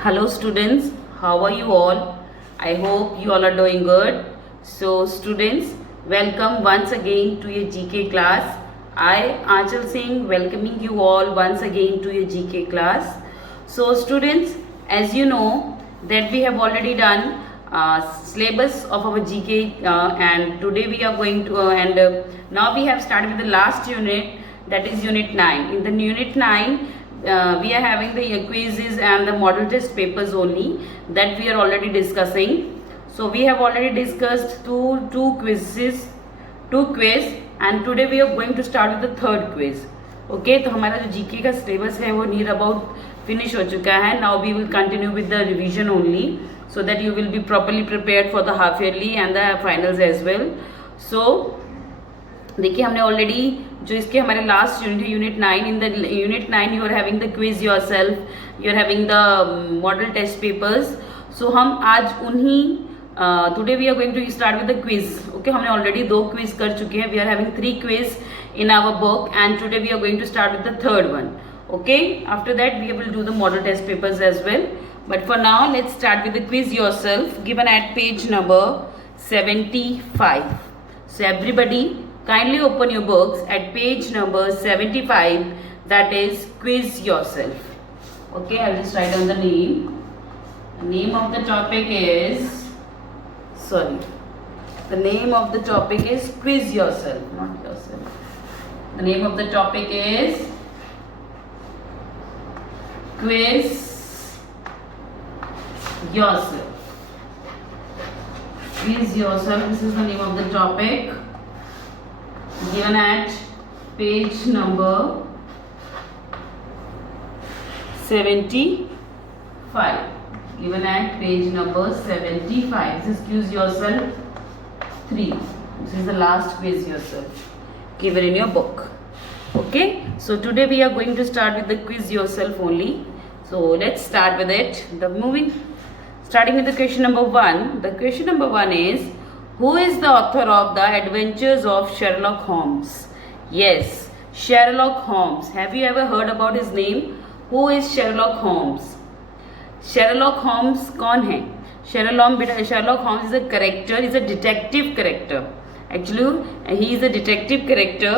Hello students, how are you all? I hope you all are doing good. So students, welcome once again to your GK class. I, Aanchal Singh, welcoming you all once again to your GK class. So students, as you know that we have already done syllabus of our GK and today we are going to now we have started with the last unit, that is unit 9. In the unit 9 we are having the quizzes and the model test papers only, that we are already discussing. So we have already discussed two quizzes, two quiz, and today we are going to start with the third quiz. Okay तो हमारा जो जीके का सिलेबस है वो near about finish हो चुका है. Now we will continue with the revision only so that you will be properly prepared for the half yearly and the finals as well. So देखिए हमने ऑलरेडी जो इसके हमारे लास्ट यूनिट है unit 9. In the unit 9 you are having the quiz yourself, you are having the model test papers. So हम आज उन्हीं today we are going to start with the quiz. Okay हमने already 2 quiz कर चुके हैं. We are having 3 quiz in our book and today we are going to start with the third one. Okay, after that we will do the model test papers as well, but for now let's start with the quiz yourself given at page number 75. So everybody kindly open your books at page number 75, that is quiz yourself. Okay, I'll just write down the name of the topic is, the name of the topic is quiz yourself, not yourself. The name of the topic is quiz yourself. Quiz yourself. This is the name of the topic given at page number 75. Given at page number 75. This is quiz yourself 3. This is the last quiz yourself given in your book. Okay, so today we are going to start with the quiz yourself only. So let's start with it. Starting with the question number 1. The question number 1 is, who is the author of the Adventures of Sherlock Holmes? Yes, Sherlock Holmes. Have you ever heard about his name? Who is Sherlock Holmes? Sherlock Holmes कौन है? Sherlock Holmes is a character, is a detective character. Actually he is a detective character.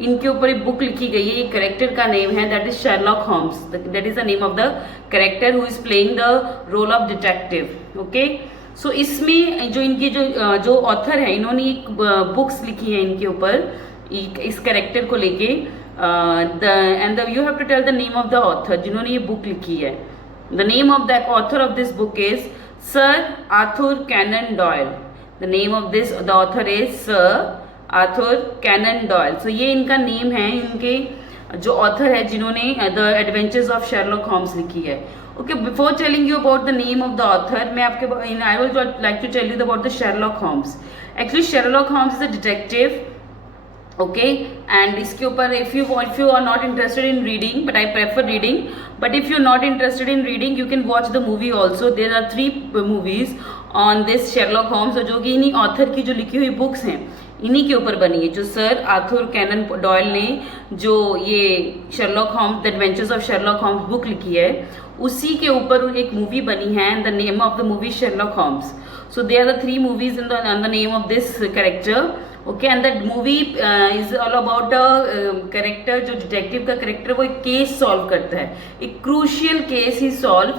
इनके ऊपर एक बुक लिखी गई है. एक कैरेक्टर का नेम है that is Sherlock Holmes. That is the name of the character who is playing the role of detective. Okay, so इसमें जो इनके जो ऑथर है, इन्होंने एक बुक्स लिखी है इनके ऊपर इस कैरेक्टर को लेके. And you have to tell the name of the author जिन्होंने ये बुक लिखी है. The name of the author of this book is sir Arthur Conan Doyle. The name of this, the author is Sir Arthur Conan Doyle. So ये इनका नेम है, इनके जो author है जिन्होंने the adventures of Sherlock Holmes लिखी है. Okay, before telling you about the name of the author, मैं आपके I will like to tell you about the Sherlock Holmes. Actually Sherlock Holmes is a detective. Okay, and इसके ऊपर if you are not interested in reading, but I prefer reading, but if you're not interested in reading you can watch the movie also. There are 3 movies on this Sherlock Holmes, जो कि इन्हीं ऑथर की जो लिखी हुई बुक्स हैं इन्हीं के ऊपर बनी है. जो सर आर्थर कैनन डॉयल ने जो ये Sherlock Holmes the adventures of Sherlock Holmes book लिखी है उसी के ऊपर एक मूवी बनी है. The name of the movie Sherlock Holmes. So there are the 3 movies in the name of this character. Okay, and that movie is all about a character जो डिटेक्टिव का कैरेक्टर वो एक केस सॉल्व करता है, एक क्रूशियल केस ही सॉल्व.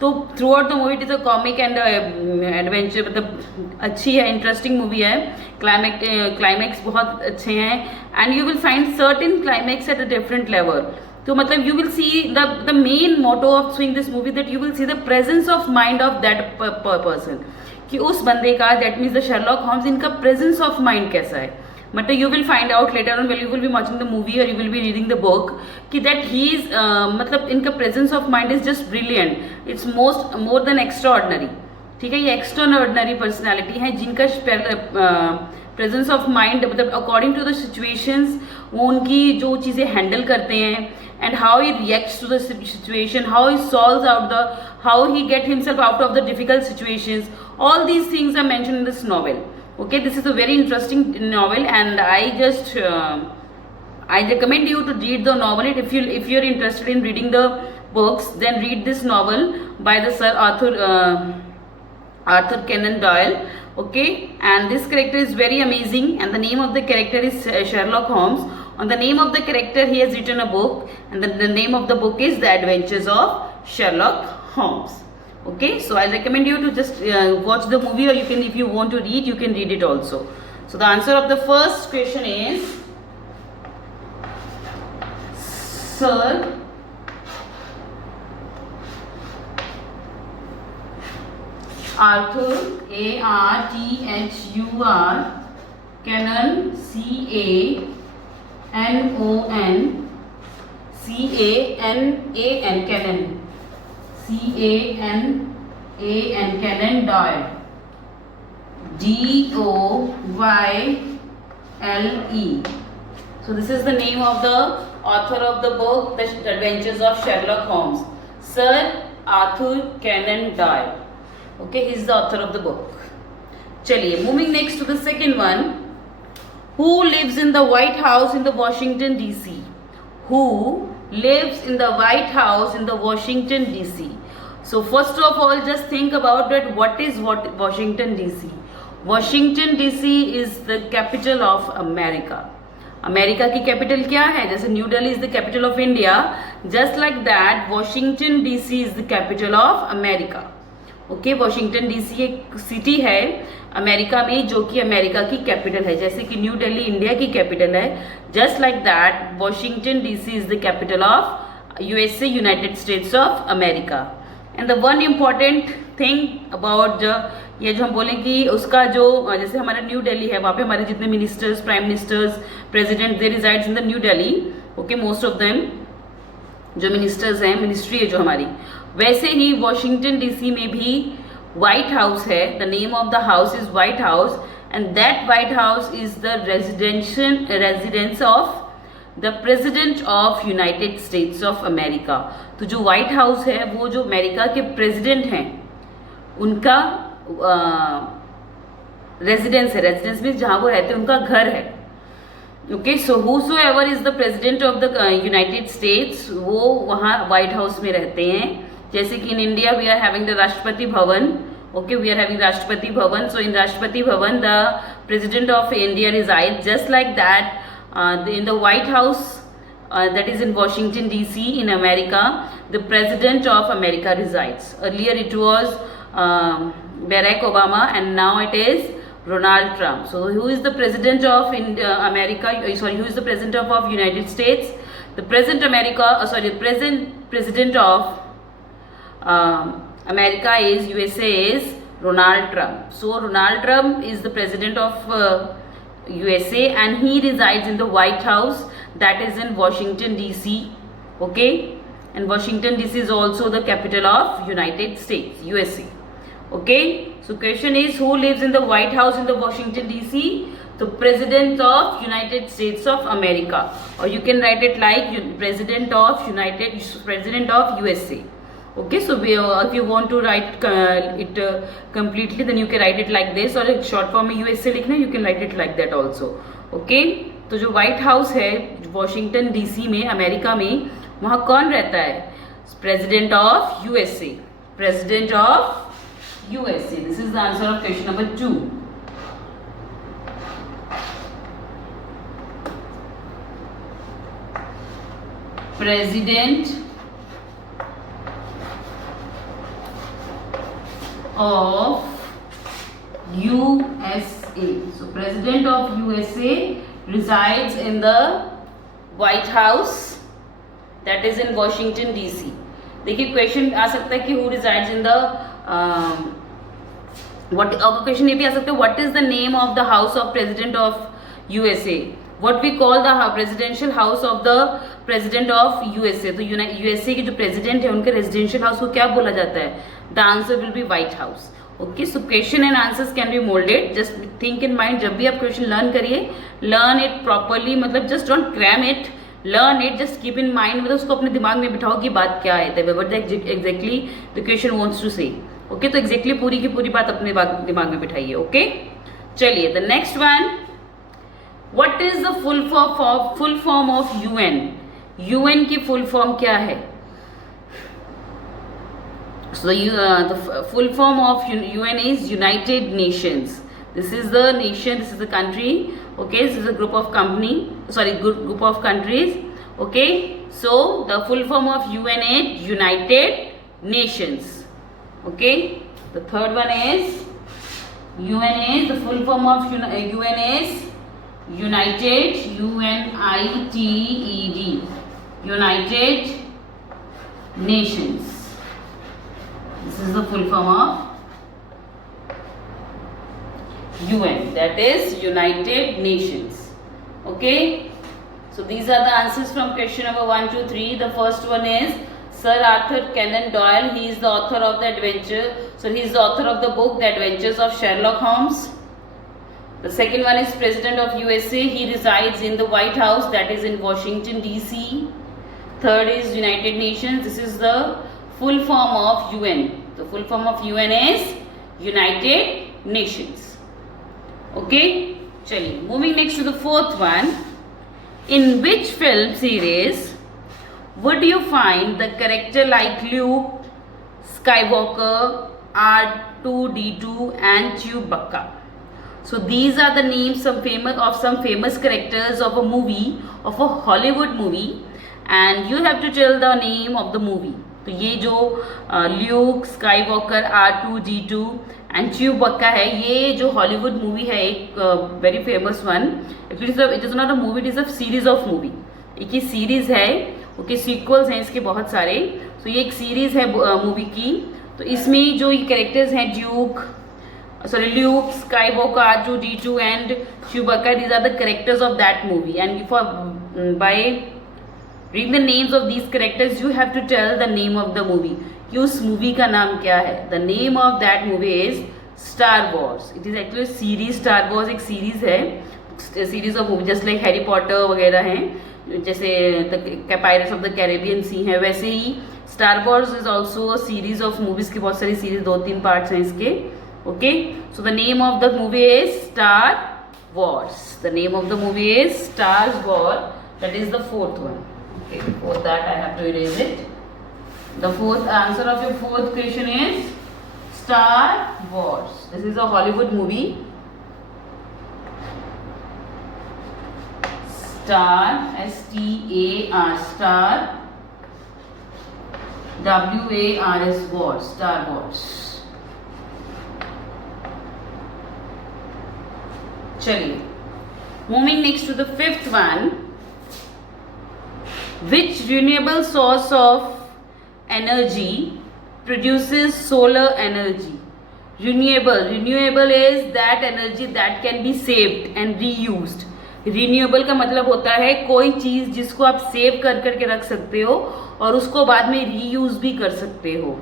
तो through out the movie it is a comic and adventure, मतलब अच्छी है, इंटरेस्टिंग मूवी है. क्लाइमैक्स बहुत अच्छे हैं and you will find certain climax at a different level. तो मतलब you will see the main motto of seeing this movie that you will see the presence of mind of that person, कि उस बंदे का, that means the Sherlock Holmes, इनका presence of mind कैसा है. मतलब you will find out later on when you will be watching the movie और you will be reading the book कि दैट ही इज मतलब इनका presence of mind is just brilliant. It's more than extra ordinary. ठीक है, ये extra ordinary personality है जिनका presence of mind, मतलब अकॉर्डिंग टू द सिचुएशंस वो उनकी जो चीज़ें हैंडल करते हैं and how he reacts to the situation, how he solves out how he get himself out of the difficult situations. All these things are mentioned in this novel. Okay, this is a very interesting novel and I recommend you to read the novel if you're interested in reading the books, then read this novel by the Sir Arthur Conan Doyle. Okay, and this character is very amazing, and the name of the character is Sherlock Holmes. On the name of the character, he has written a book, and the name of the book is The Adventures of Sherlock Holmes. Okay, so I recommend you to just watch the movie, or you can, if you want to read, you can read it also. So the answer of the first question is Sir Arthur, Arthur Conan, Canon, Conan Doyle, Doyle. So this is the name of the author of the book, The Adventures of Sherlock Holmes, Sir Arthur Conan Doyle. Okay, he is the author of the book. Chaliye, moving next to the second one. Who lives in the White House in the Washington DC? Who lives in the White House in the Washington DC? So first of all, just think about that. What is Washington DC? Washington DC is the capital of America. America की कैपिटल क्या है? जैसे न्यू Delhi is the capital of India, just like that Washington DC is the capital of America. Okay, Washington DC एक सिटी है अमेरिका में जो कि अमेरिका की कैपिटल है. जैसे कि न्यू दिल्ली इंडिया की कैपिटल है, just like that Washington DC is the capital of USA, United states of America. And the one important thing about ये जो हम बोलें कि उसका जो जैसे हमारा न्यू दिल्ली है, वहाँ पे हमारे जितने ministers, prime ministers, president, they resides in the new Delhi. Okay, most of them जो मिनिस्टर्स हैं, मिनिस्ट्री है जो हमारी, वैसे ही वॉशिंगटन डीसी में भी व्हाइट हाउस है. The name of the house is white house, and that white house is the residence of the president of United states of America. तो जो व्हाइट हाउस है वो जो अमेरिका के प्रेसिडेंट हैं उनका रेजिडेंस है. रेजिडेंस मीन्स जहाँ वो रहते हैं उनका घर है. Okay, so whosoever is the president of the United States, वो वहाँ व्हाइट हाउस में रहते हैं. जैसे कि in India we are having the Rashtrapati Bhavan. Okay, we are having Rashtrapati भवन. So in Rashtrapati Bhavan the president of India reside. Just like that in the White House that is in Washington DC in America, the president of America resides. Earlier it was Barack Obama, and now it is Donald Trump. So who is the president of America? Who is the president of United States? The present president of America is USA is Donald Trump. So Donald Trump is the president of USA, and he resides in the White House, that is in Washington DC. Okay, and Washington DC is also the capital of United States, USA. Okay, so question is, who lives in the White House in the Washington DC? The president of United States of America, or you can write it like president of USA. Okay, so if you want to write it completely, then you can write it like this, or short form में USA लिखना, you can write it like that also. Okay, तो जो white house है Washington DC में अमेरिका में, वहाँ कौन रहता है? President of USA. President of USA. This is the answer of question number 2. President of USA. So president of USA resides in the White House, that is in Washington DC. देखिए क्वेश्चन आ सकता है कि who resides in the what question ये भी आ सकता है, what is the name of the house of president of USA? What we call the presidential house of the president of USA. तो USA के जो president है उनके residential house को क्या बोला जाता है? The answer will be White House. Okay, so question and answers can be molded. Just think in mind, जब भी आप question learn करिए, learn it properly, मतलब just don't cram it, learn it, just keep in mind, मतलब उसको अपने दिमाग में बिठाओ कि बात क्या है, what exactly the question wants to say. Okay, तो exactly पूरी की पूरी बात अपने दिमाग में बिठाइए. Okay, चलिए the next one. What is the full form of UN? UN की full form क्या है? So the full form of UN is United Nations. This is the nation. This is the country. Okay, this is a group of group of countries. Okay, so the full form of UN is United Nations. Okay, the third one is UN is the full form of UN is United UNITED United Nations. This is the full form of UN, that is United Nations. Okay, so these are the answers from question number 1, 2, 3. The first one is Sir Arthur Conan Doyle. He is the author of the adventure. So he is the author of the book The Adventures of Sherlock Holmes. The second one is President of USA. He resides in the White House, that is in Washington DC. Third is United Nations. This is the full form of UN. The full form of UN is United Nations. Okay, chaliye. Moving next to the fourth one. In which film series would you find the character like Luke Skywalker, R2D2 and Chewbacca? So these are the names some famous characters of a movie, of a Hollywood movie, and you have to tell the name of the movie. तो ये जो Luke Skywalker R2D2 and च्यूबक्का है, ये जो Hollywood movie है, एक very famous one. Actually it is not a movie, it is a series of movie. एक ही सीरीज है. ओके, सीक्वल्स हैं इसके बहुत सारे. तो ये एक सीरीज है मूवी की. तो इसमें जो ये कैरेक्टर्स हैं Luke Skywalker R2D2 and Chewbacca, these are the characters of that movie. And for by reading the names of these characters you have to tell the name of the movie. कि उस मूवी का नाम क्या है. The name of that movie is Star Wars. It is actually a series. Star Wars एक series है, series of movie, just like Harry Potter वगैरह हैं, जैसे Pirates of the Caribbean Sea है, वैसे ही Star Wars is also a series of movies की बहुत सारी सीरीज, 2-3 पार्ट्स हैं इसके. Okay, so the name of the movie is Star Wars. The name of the movie is Star War. That is the fourth one. Okay, for that I have to erase it. The fourth answer of your fourth question is Star Wars. This is a Hollywood movie. Star, S-T-A-R, Star, W-A-R-S, Wars, Star Wars. चलिए, moving next to the fifth one. Which renewable source of energy produces solar energy? Renewable is that energy that can be saved and reused. Renewable का मतलब होता है कोई चीज़ जिसको आप सेव कर करके रख सकते हो और उसको बाद में रीयूज भी कर सकते हो.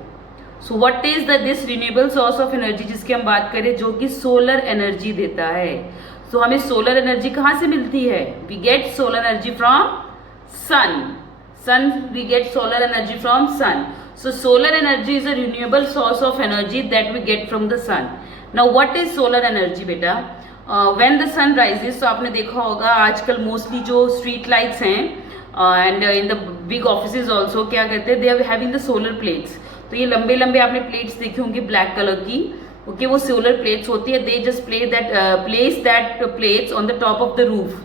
So what is this renewable source of energy जिसकी हम बात करें, जो कि सोलर एनर्जी देता है. सो हमें सोलर एनर्जी कहाँ से मिलती है? We get solar energy from sun. We get solar energy from sun. So solar energy is a renewable source of energy that we get from the sun. Now what is solar energy बेटा? When the sun rises, तो आपने देखा होगा आजकल mostly जो street lights हैं and in the big offices also क्या कहते हैं, they are having the solar plates. तो ये लंबे लंबे आपने प्लेट्स देखी होंगी ब्लैक कलर की. ओके, वो सोलर प्लेट्स होती है. They just place that plates on the top of the roof.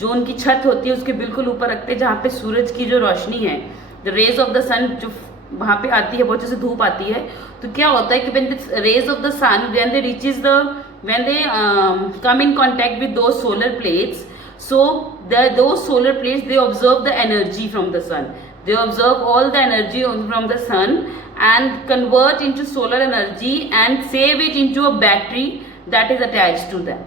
जो उनकी छत होती है उसके बिल्कुल ऊपर रखते हैं, जहाँ पे सूरज की जो रोशनी है, the rays of the sun जो वहाँ पे आती है, बहुत जैसे धूप आती है. तो क्या होता है कि when the rays of the sun when they reaches when they come in contact with those solar plates, so those solar plates they observe the energy from the sun. They observe all the energy from the sun and convert into solar energy and save it into a battery that is attached to them.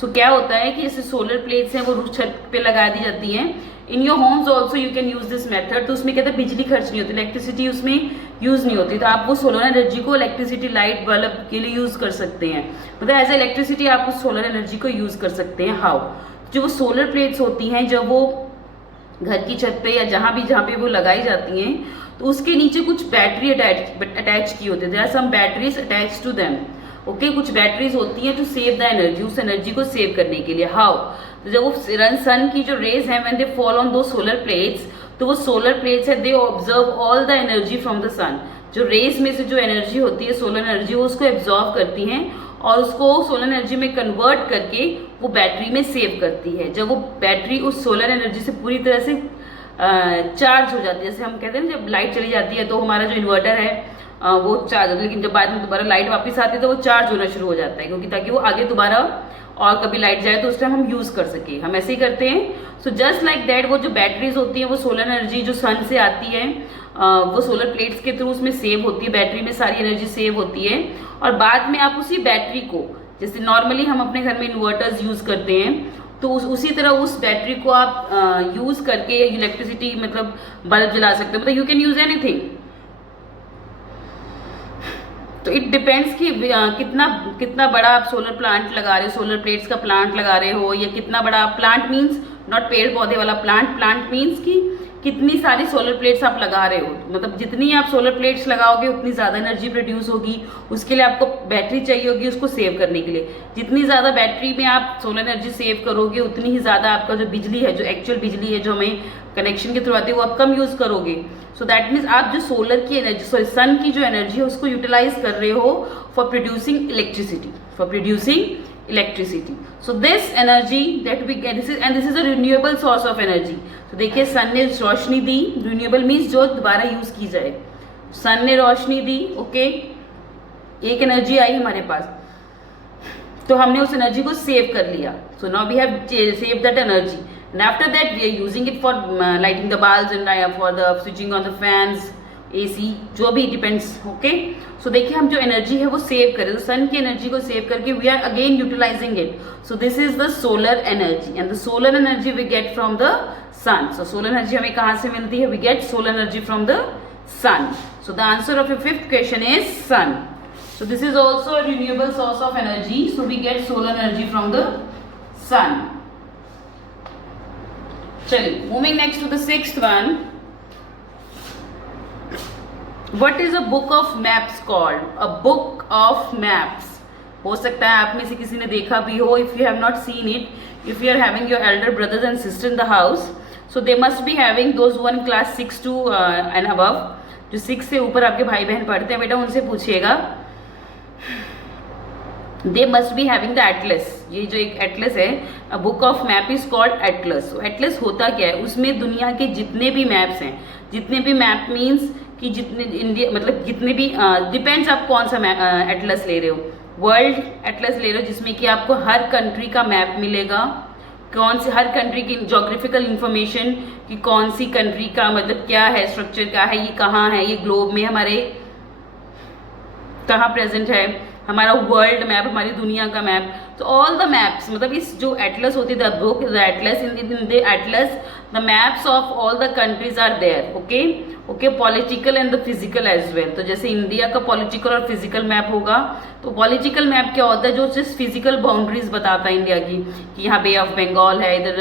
So क्या होता है कि जैसे solar plates हैं वो छत पे लगा दी जाती हैं. In your homes also you can use this method. तो उसमें कहते हैं बिजली खर्च नहीं होती, इलेक्ट्रिसिटी उसमें यूज नहीं होती. तो आप वो सोलर एनर्जी को इलेक्ट्रिसिटी लाइट बल्ब के लिए यूज कर सकते हैं. मतलब एज ए इलेक्ट्रिसिटी आप उस सोलर एनर्जी को यूज कर सकते हैं. हाउ? जो वो सोलर प्लेट्स होती हैं, जब वो घर की छत पे या जहाँ पे वो लगाई जाती हैं, तो उसके नीचे कुछ बैटरी अटैच की होती है. There are some batteries attach to them. Okay, कुछ बैटरीज होती हैं टू सेव द एनर्जी, उस एनर्जी को सेव करने के लिए. हाउ? तो जब वो सन की जो रेज हैं when they fall on to solar plates, तो वो सोलर प्लेट्स है, they observe all the energy from the sun. जो रेस में से जो एनर्जी होती है सोलर एनर्जी, वो उसको एब्जॉर्व करती हैं और उसको सोलर एनर्जी में कन्वर्ट करके वो बैटरी में सेव करती है। जब वो बैटरी उस सोलर एनर्जी से पूरी तरह से चार्ज हो जाती है, जैसे हम कहते हैं ना जब लाइट चली जाती है तो हमारा जो इन्वर्टर है वो चार्ज होता है, लेकिन जब बाद में दोबारा लाइट वापस आती है तो वो चार्ज होना शुरू हो जाता है, क्योंकि ताकि वो आगे दोबारा और कभी लाइट जाए तो उस टाइम हम यूज कर सके, हम ऐसे ही करते हैं। सो जस्ट लाइक दैट, वो जो बैटरीज होती हैं वो सोलर एनर्जी जो सन से आती है वो सोलर प्लेट्स के थ्रू उसमें सेव होती है, बैटरी में सारी एनर्जी सेव होती है और बाद में आप उसी बैटरी को, जैसे नॉर्मली हम अपने घर में इन्वर्टर्स यूज करते हैं, तो उसी तरह उस बैटरी को आप यूज करके इलेक्ट्रिसिटी मतलब बल्ब जला सकते हो, मतलब यू कैन यूज एनीथिंग। तो इट डिपेंड्स कि कितना बड़ा आप सोलर प्लांट लगा रहे हो, सोलर प्लेट्स का प्लांट लगा रहे हो, या कितना बड़ा प्लांट मीन्स नॉट पेड़ पौधे वाला प्लांट मीन्स कि कितनी सारी सोलर प्लेट्स आप लगा रहे हो, मतलब जितनी आप सोलर प्लेट्स लगाओगे उतनी ज़्यादा एनर्जी प्रोड्यूस होगी, उसके लिए आपको बैटरी चाहिए होगी उसको सेव करने के लिए। जितनी ज़्यादा बैटरी में आप सोलर एनर्जी सेव करोगे उतनी ही ज़्यादा आपका जो बिजली है, जो एक्चुअल बिजली है जो हमें कनेक्शन के थ्रू आती है, वो आप कम यूज़ करोगे। सो दैट मीन्स आप जो सोलर की एनर्जी, सॉरी सन की जो एनर्जी है उसको यूटिलाइज कर रहे हो for producing electricity. So this energy that we get, this is a renewable source of energy. तो देखिए सन ने रोशनी दी, रिन्यूएबल मीन्स जो दोबारा यूज की जाए। सन ने रोशनी दी, ओके, एक एनर्जी आई हमारे पास, तो हमने उस एनर्जी को सेव कर लिया। So now we have save that energy and after that we are using it for lighting the bulbs and for the switching on the fans, AC, जो भी डिपेंड्स, ओके। सो देखिए हम जो एनर्जी है वो सेव करें, तो सन की एनर्जी को सेव करके we are again utilizing it. So this is the solar energy and the solar energy we get from the sun. So solar energy हमें कहाँ से मिलती है? We get solar energy from the sun. So the answer of your fifth question is sun. So this is also a renewable source of energy. So we get solar energy from the sun. चलिए, moving next to the sixth one. What is a book of maps called? A book of maps. हो सकता है आप में से किसी ने देखा भी हो. If you have not seen it, if you are having your elder brothers and sisters in the house, so they must be having those one class 6 to and above. जो 6 से ऊपर आपके भाई बहन पढ़ते हैं, बेटा उनसे पूछिएगा. They must be having the atlas. ये जो एक एटलस है, a book of map is called atlas. So atlas होता क्या है? उसमें दुनिया के जितने भी मैप्स हैं, जितने भी मैप मीन्स कि जितने इंडिया मतलब जितने भी डिपेंड्स आप कौन सा एटलस ले रहे हो. वर्ल्ड एटलस ले रहे हो जिसमें कि आपको हर कंट्री का मैप मिलेगा, कौन सी हर कंट्री की जोग्राफिकल इंफॉर्मेशन कि कौन सी कंट्री का मतलब क्या है, स्ट्रक्चर क्या है, ये कहाँ है, ये ग्लोब में हमारे कहाँ प्रेजेंट है, हमारा वर्ल्ड मैप, हमारी दुनिया का मैप. तो ऑल द मैप्स मतलब इस जो एटलस होती है, the book the atlas, in the atlas the maps of all the countries are there. Okay okay, political and the physical as well. तो जैसे इंडिया का पॉलिटिकल और फिजिकल मैप होगा, तो पॉलिटिकल मैप क्या होता है? जो सिर्फ फिजिकल बाउंड्रीज बताता है इंडिया की, कि यहाँ बे ऑफ बंगाल है, इधर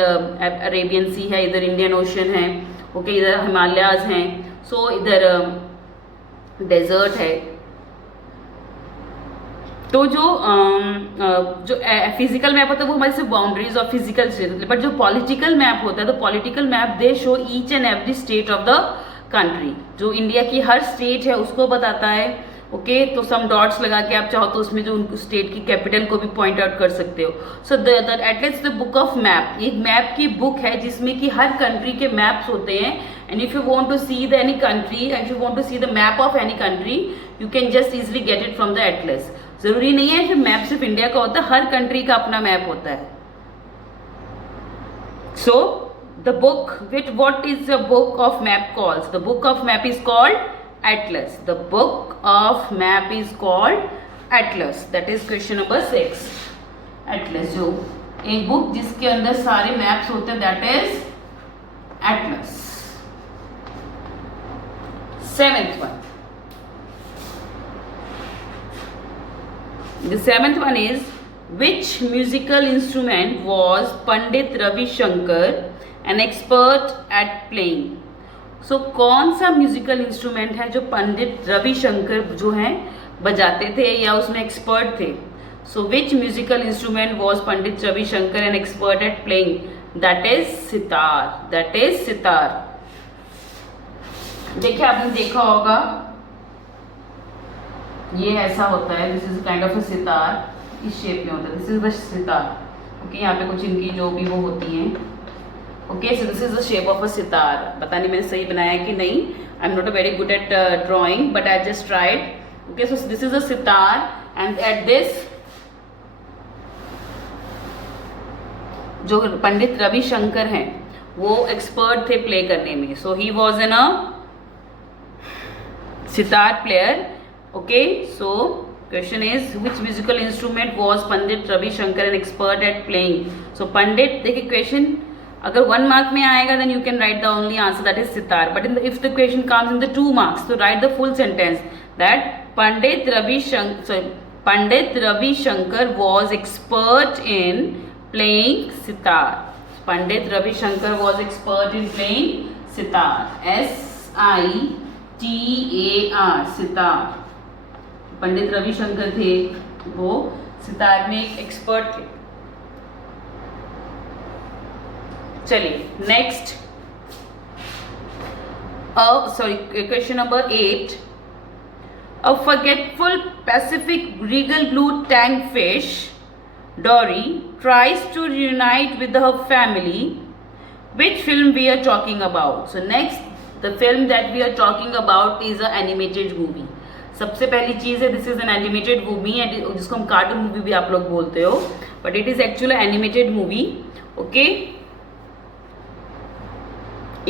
अरेबियन सी है, इधर इंडियन ओशन है, ओके, इधर हिमालयाज हैं, सो इधर डेजर्ट है. तो जो फिजिकल मैप होता है वो हमारे सिर्फ बाउंड्रीज और फिजिकल से, बट जो पॉलिटिकल मैप होता है, तो political map they show each and every state of the country. जो इंडिया की हर स्टेट है उसको बताता है. ओके, तो सम डॉट्स लगा के आप चाहो तो उसमें जो उनको स्टेट की कैपिटल को भी पॉइंट आउट कर सकते हो. So the atlas the book of map, एक मैप की बुक है जिसमें कि हर कंट्री के मैप्स होते हैं. And if you want to see the any country, and you want to see the map of any country, you can just easily get it from the atlas. जरूरी नहीं है कि मैप सिर्फ इंडिया का होता है, हर कंट्री का अपना मैप होता है. So the book with what is the book of map calls? The book of map is called Atlas. The book of map is called Atlas. That is question number 6. एटलस, जो एक बुक जिसके अंदर सारे मैप्स होते हैं, that is Atlas. 7th one. The 7th one is, which musical instrument was Pandit Ravi Shankar an expert at playing? So कौन सा musical instrument है जो पंडित रवि शंकर जो हैं बजाते थे या उसमें एक्सपर्ट थे? So which musical instrument was Pandit Ravi Shankar an expert at playing? That is sitar. That is sitar. देखिए आपने देखा होगा ये ऐसा होता है, this is kind of a sitar, इस शेप में होता है, दिस इज द सितार। ओके, यहाँ पे कुछ इनकी जो भी वो होती हैं। ओके, सो this is the shape of a sitar. पता नहीं मैंने सही बनाया कि नहीं, I am not a very good at drawing but I just tried. Okay, so this is a sitar and at this जो पंडित रविशंकर हैं वो एक्सपर्ट थे प्ले करने में। So he was an a sitar player. Okay, so question is which musical instrument was Pandit Ravishankar an expert at playing. So Pandit, देखिए question अगर 1 mark में आएगा then you can write the only answer that is sitar, but if the question comes in the 2 marks तो write the full sentence that Pandit Ravishankar was expert in playing sitar. Pandit Ravi Shankar was expert in playing sitar. S-I-T-A-R, sitar. पंडित रवि शंकर थे, वो सितार में एक एक्सपर्ट थे। चलिए next, question number 8. A forgetful Pacific regal blue tank fish Dory tries to reunite with her family. Which film we are talking about? So next, the film that we are talking about is an animated movie. सबसे पहली चीज़ है, this is an animated movie, जिसको हम cartoon movie भी आप लोग बोलते हो, but it is actually animated movie. Okay,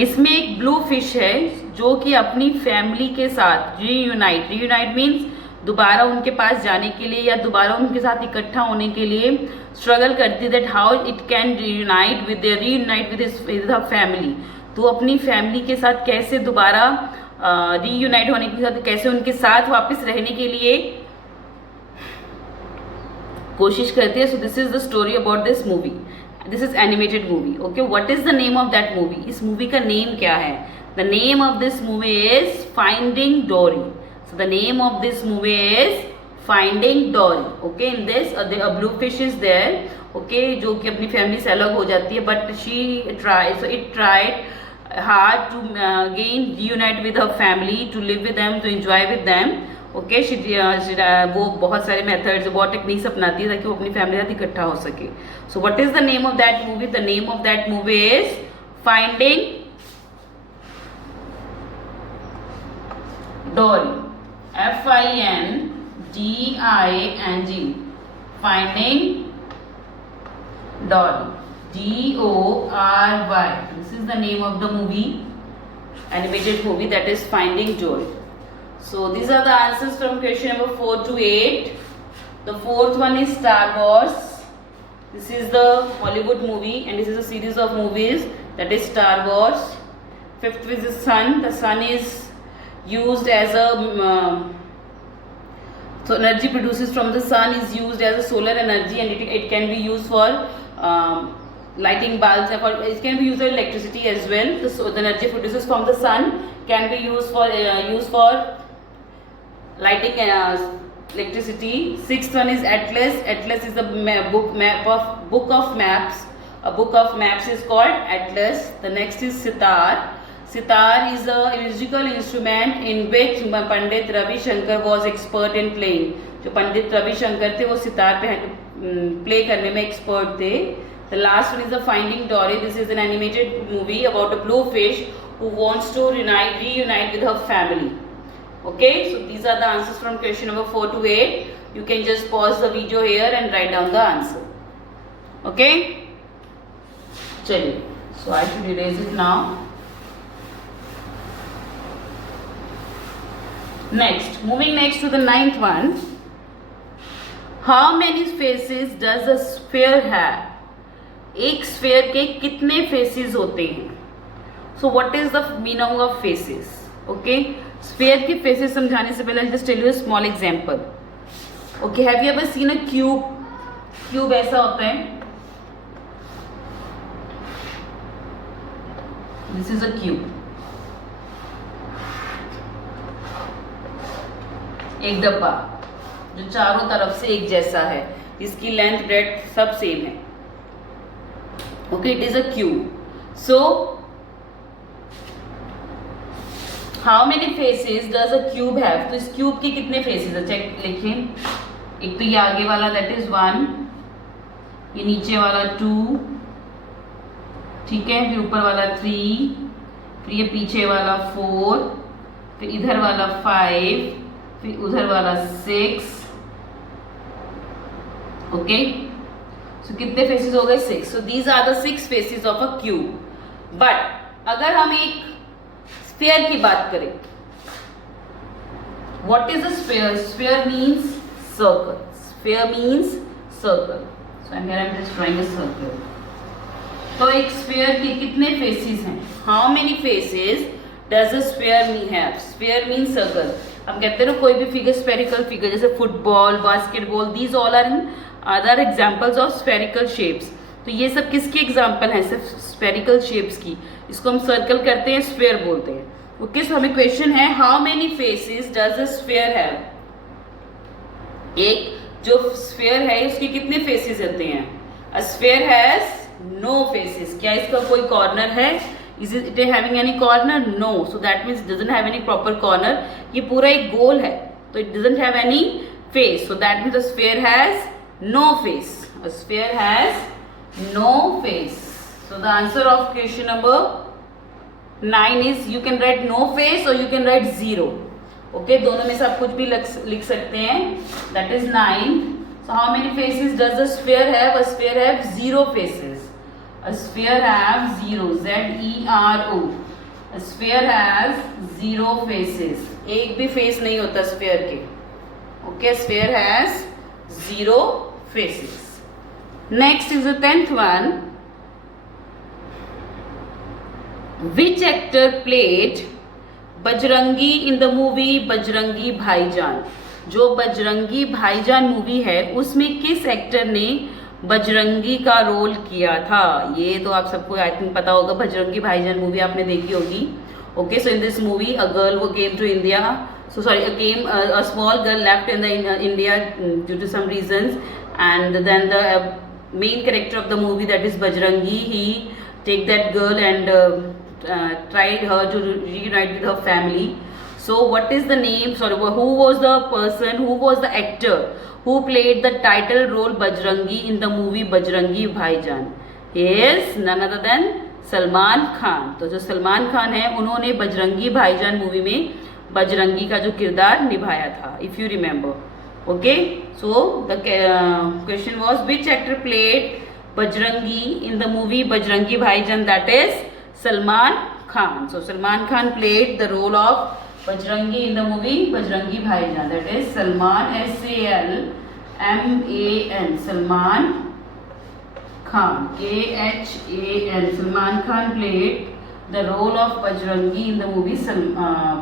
इसमें एक ब्लू फिश है जो कि अपनी फैमिली के साथ रीयूनाइट मीन्स दोबारा उनके पास जाने के लिए या दोबारा उनके साथ इकट्ठा होने के लिए स्ट्रगल करती है, that how it can reunite with her family. तो अपनी फैमिली के साथ कैसे दोबारा रीयूनाइट होने के साथ कैसे उनके साथ वापस रहने के लिए कोशिश करती है. सो this is the story about this movie. This is animated movie. Okay, what is the name of that movie? इस मूवी का नेम क्या है? The name of this movie is finding डोरी. So the name of this movie is Finding Dory. Okay, in this a blue fish is there. Okay, जो कि अपनी फैमिली से अलग हो जाती है, but it tried hard to again reunite with her family, to live with them, to enjoy with them. Okay, वो बहुत सारे methods, बहुत टेक्निक्स अपनाती है ताकि वो अपनी फैमिली के साथ इकट्ठा हो सके. So what is the name of that movie? The name of that movie is Finding Dory. Finding. Finding Dory. Dory. This is the name of the movie, animated movie, that is Finding Dory. So these are the answers from question number 4 to 8. The fourth one is Star Wars. This is the Hollywood movie and this is a series of movies, that is Star Wars. Fifth is the sun. The sun is used as a so energy produced from the sun is used as a solar energy, and it can be used for lighting bulbs, or it can be used for electricity as well. So the energy produced from the sun can be used for lighting electricity. Sixth one is Atlas. Atlas is a book of maps. A book of maps is called Atlas. The next is Sitar. Sitar is a musical instrument in which Pandit Ravi Shankar was expert in playing. जो पंडित रवि शंकर थे वो सितार पे प्ले करने में एक्सपर्ट थे. The last one is the Finding Dory. This is an animated movie about a blue fish who wants to reunite with her family. Okay, so these are the answers from question number 4 to 8. You can just pause the video here and write down the answer. Okay, चलिए, so I should erase it now. Moving next to the 9th one. How many faces does a sphere have? एक sphere के कितने faces होते हैं? So what is the meaning of faces? Okay, sphere के faces समझाने से पहले I'll just tell you a small example. Okay, have you ever seen a cube? Cube ऐसा होता है. This is a cube. एक डब्बा जो चारों तरफ से एक जैसा है, इसकी लेंथ ब्रेड्थ सब सेम है. Okay, it is a cube. So how many faces does a cube have, तो इस क्यूब के कितने फेसेस है, चेक लिखिए। एक तो ये आगे वाला दैट इज 1, ये नीचे वाला 2, ठीक है, फिर ऊपर वाला 3, फिर ये पीछे वाला 4, फिर इधर वाला 5, फिर उधर वाला 6। ओके, सो कितने फेसेस हो गए, 6। So these are the 6 faces of a cube. But अगर हम एक स्फीयर की बात करें, what is a sphere? Sphere means circle, sphere means circle. So I am just drawing a circle. तो एक स्फीयर के कितने फेसेस हैं? How many faces does a sphere have? Sphere means circle. हम कहते हैं ना कोई भी फिगर, स्फेरिकल फिगर, जैसे football, basketball, these all are other examples of spherical shapes. तो ये सब किसके एग्जाम्पल हैं? सिर्फ स्फेरिकल शेप्स की। इसको हम सर्कल करते हैं, स्फीयर बोलते हैं। ओके, सो हमें क्वेश्चन है how many faces does a sphere have? एक जो स्फीयर है उसके कितने फेसेस होते हैं? A sphere has no faces. क्या इसका कोई कॉर्नर है? Is it having any corner? No. So that means doesn't have any proper corner. ये पूरा एक गोल है, तो it doesn't have any face. So that means a sphere has no face. A sphere has no face. So the answer of question number 9 is, you can write no face or you can write 0. Okay, दोनों में से आप कुछ भी लिख सकते हैं। That is 9. So how many faces does a sphere have? A sphere have 0 faces. A sphere have 0. Z-E-R-O. A sphere has 0 faces. एक भी face नहीं होता sphere के। Okay, sphere has 0 faces. Next is the 10th one. Which actor played Bajrangi in the movie Bajrangi भाईजान? जो बजरंगी भाईजान मूवी है उसमें किस एक्टर ने बजरंगी का रोल किया था? ये तो आप सबको आई थिंक पता होगा, बजरंगी भाईजान मूवी आपने देखी होगी। Okay, so in this movie a girl वो came to India, so sorry, a small girl left in the India due to some reasons, and then the main character of the movie, that is Bajrangi, he take that girl and tried her to reunite with her family. So what is the name, sorry, who was the person, who was the actor who played the title role Bajrangi in the movie Bajrangi Bhaijaan? He is none other than Salman खान। तो जो सलमान खान है उन्होंने बजरंगी भाईजान मूवी में बजरंगी का जो किरदार निभाया था, if you remember. Okay, so the question was which actor played Bajrangi in the movie Bajrangi Bhaijaan? That is Salman Khan. So Salman Khan played the role of Bajrangi in the movie Bajrangi Bhaijaan. That is Salman, S-A-L-M-A-N. Salman Khan, K-H-A-N. Salman Khan played the role of Bajrangi in the movie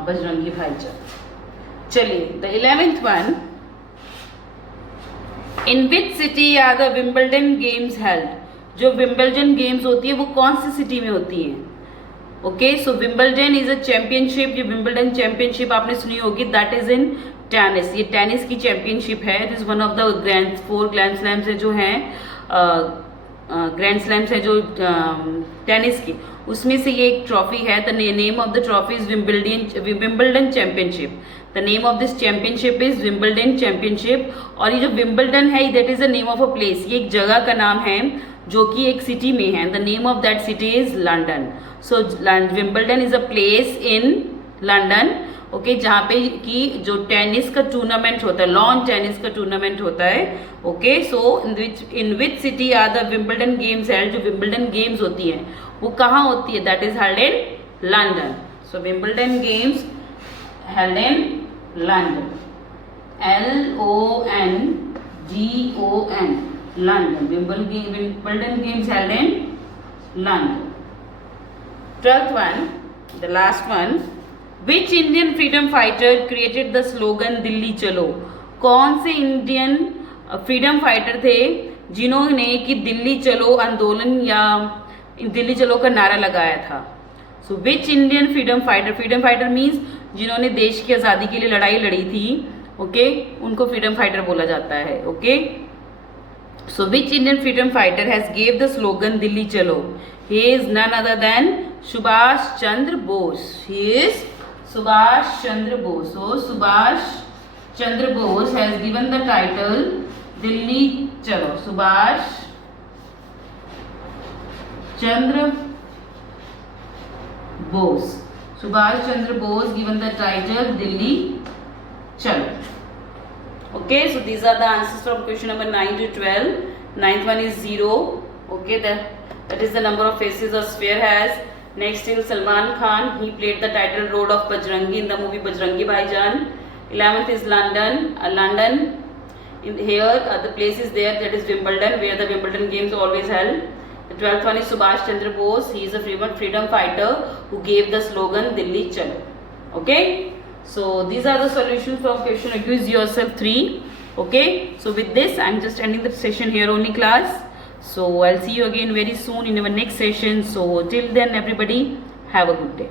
Bajrangi Bhaijaan. चलिए, the 11th one. In which city are the Wimbledon games held? जो Wimbledon games होती है वो कौन सी सिटी में होती है? Okay, so Wimbledon is a championship. ये विम्बल्डन चैंपियनशिप आपने सुनी होगी, दैट इज इन टेनिस। ये टेनिस की चैंपियनशिप है। This one of the 4 grand slams है जो हैं, ग्रैंड स्लैम्स है जो टेनिस की, उसमें से ये एक ट्रॉफी है। The name of the trophy is Wimbledon championship. The name of this championship is Wimbledon championship. और ये जो विम्बल्डन है that is the name of a place, ये एक जगह का नाम है जो कि एक सिटी में है। The name of that city is London. So Wimbledon is a place in London, okay, जहाँ पे कि जो टेनिस का टूर्नामेंट होता है, लॉन टेनिस का टूर्नामेंट होता है। Okay, so in which city are the Wimbledon games held? जो विम्बल्डन गेम्स होती हैं वो कहाँ होती है? That is held in London. So Wimbledon games held in London, LONDON, London. Wimbledon games held in London. 12th one, the last one. Which Indian freedom fighter created the slogan Delhi चलो? कौन से Indian freedom fighter थे जिन्होंने कि दिल्ली चलो आंदोलन या दिल्ली चलो का नारा लगाया था? So which Indian freedom fighter means जिन्होंने देश की आज़ादी के लिए लड़ाई लड़ी थी। ओके, उनको फ्रीडम फाइटर बोला जाता है। Okay, so which Indian freedom fighter has gave the slogan Dilli Chalo? He is none other than Subhash Chandra Bose. He is Subhash Chandra Bose. So Subhash Chandra Bose has given the title Delhi Chalo. Subhash Chandra Bose. Subhash Chandra Bose given the title Delhi Chalo. Okay, so these are the answers from question number 9 to 12. Ninth one is 0. Okay, that is the number of faces a sphere has. Next is Salman Khan. He played the title role of Bajrangi in the movie Bajrangi Bhaijaan. 11th is London. London. Here the place is there, that is Wimbledon, where the Wimbledon games always held. The 12th one is Subhash Chandra Bose. He is a freedom fighter who gave the slogan Delhi Chalo. Okay. So these are the solutions from question accuse yourself 3. Okay. So with this I am just ending the session here only, class. So I'll see you again very soon in our next session. So till then everybody have a good day.